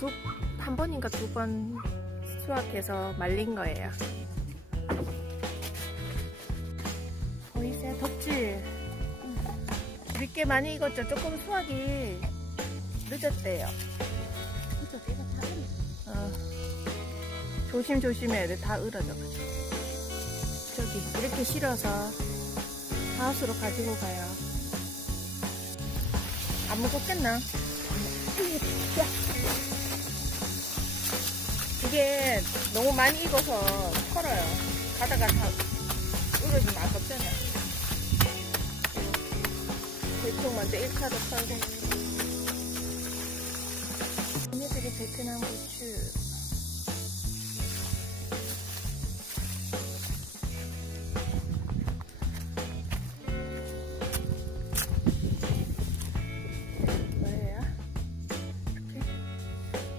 두, 한 번인가 두 번 수확해서 말린 거예요. 보이세요? 덥지? 늦게 많이 익었죠? 조금 수확이 늦었대요. 어. 조심조심해야 돼. 다 으러져가지고. 저기, 이렇게 실어서 하우스로 가지고 가요. 안 무겁겠나? 이게 너무 많이 익어서 털어요. 가다가 다 으러지면 아깝잖아. 대충 먼저 1차도 털고. 얘네들이 베트남 고추. 뭐예요?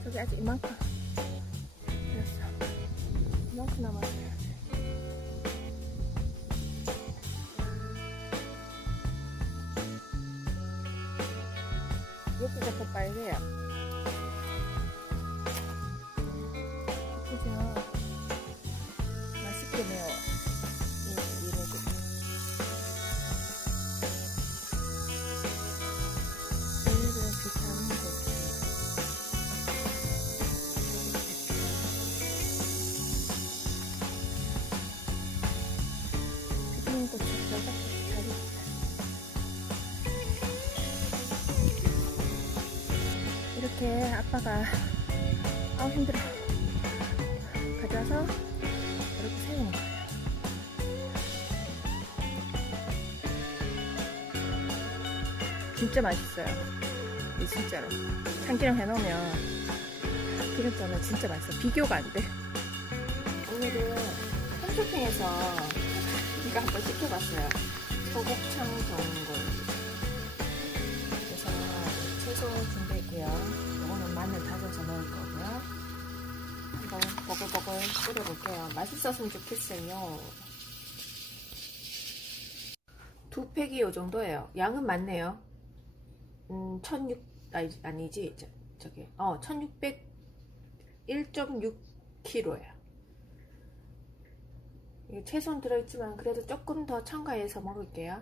저기 아직 이만큼 이만큼 남았어요 아빠가 아우 힘들어. 가져와서 이렇게 세우는 거예요. 진짜 맛있어요. 이 진짜로. 참기름 해놓으면 기름장은 진짜 맛있어. 비교가 안돼. 오늘은 홈쇼핑에서 이거 한번 시켜봤어요. 소곱창 전골. 그래서 채소 준비했고요 버글버글 끓여볼게요 맛있었으면 좋겠어요 두 팩이 요 정도예요 양은 많네요 음, 1600, 아니, 아니지, 저, 저기, 어, 1600, 1.6kg예요. 이게 채소는 들어있지만, 그래도 조금 더 첨가해서 먹을게요.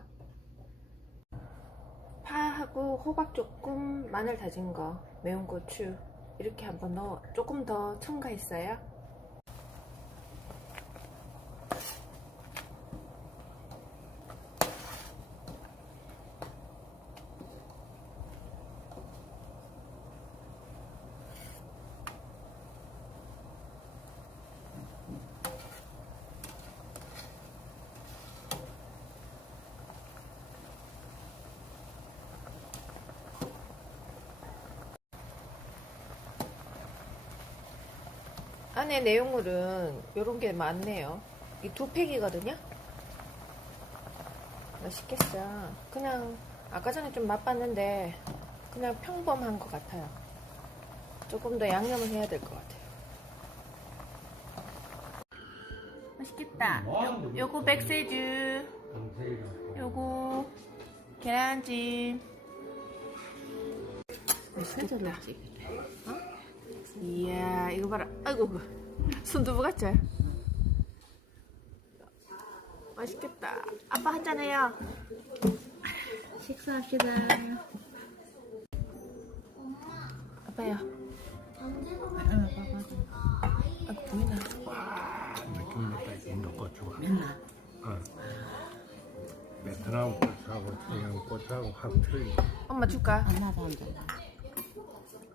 파하고 호박 조금, 마늘 다진 거, 매운 고추, 이렇게 한번 넣어, 조금 더 첨가했어요. 안에 내용물은 이런 게 많네요. 이 두 팩이거든요. 맛있겠어. 그냥 아까 전에 좀 맛봤는데 그냥 평범한 것 같아요. 조금 더 양념을 해야 될 것 같아요. 맛있겠다. 요, 요거 백세주, 요거 계란찜. 맛있겠다. 어? 이야 이거 봐라 아이고 그 순두부 같지? 맛있겠다 아빠 한잔해요 식사합시다. 아빠요. 아이고 보이나 느낌 이거 고추가 맨날. 어. 베트남 고추하고 서양 고추하고 확 틀리 엄마 줄까? 안 나도 안 된다.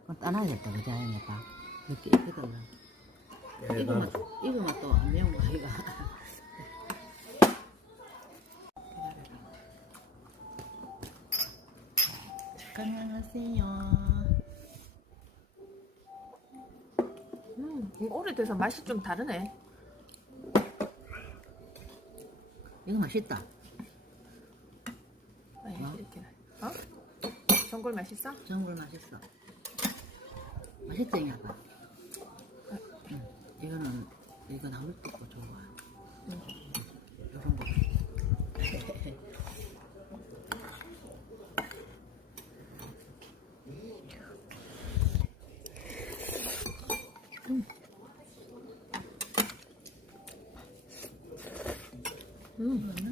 그건 떠나겠다, 그지? 아니까. 이렇게 있거든. 이거만, 이거만 또 안 매운 거 아이가. 건강하세요. 음 이거 오래돼서 맛이 좀 다르네 이거 맛있다. 아이, 뭐? 이렇게 어? 전골 맛있어? 전골 맛있어. 맛있지, 이 아빠? 응. 이거는, 이거 나올 때거 좋아. 응. 요런 거. 거 아니야